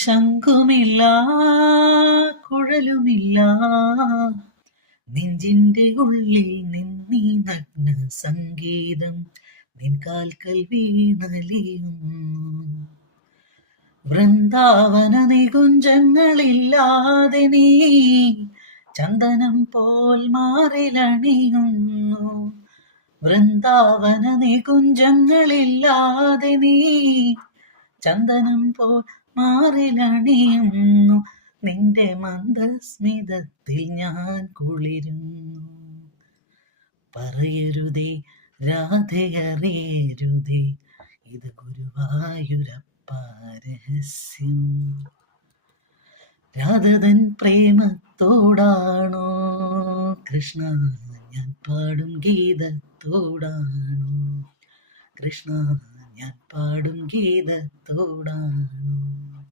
ശംഖുമില്ല കുഴലുമില്ല നെഞ്ചിന്റെ ഉള്ളിൽ നിന്നീ നഗ്ന സംഗീതം നിൻ കാൽക്കൽ വീണലിയുന്നു. വൃന്ദാവന നികുഞ്ചങ്ങളില്ലാതെ നീ ചന്ദനം പോൽ മാറിലണിയുന്നു. വൃന്ദാവന നികുഞ്ചങ്ങളില്ലാതെ നീ ചന്ദനം പോൽ മാറിലണിയുന്നു. നിന്റെ മന്ദസ്മിതത്തിൽ ഞാൻ കുളിരുന്നു. പറയരുതേ രാധയറിയരുതേ, ഇത് ഗുരുവായൂരപ്പ രഹസ്യം. രാധതൻ പ്രേമത്തോടാണോ കൃഷ്ണ ഞാൻ പാടും ഗീതത്തോടാണോ? കൃഷ്ണ ഞാൻ പാടും ഗീതത്തോടാണോ?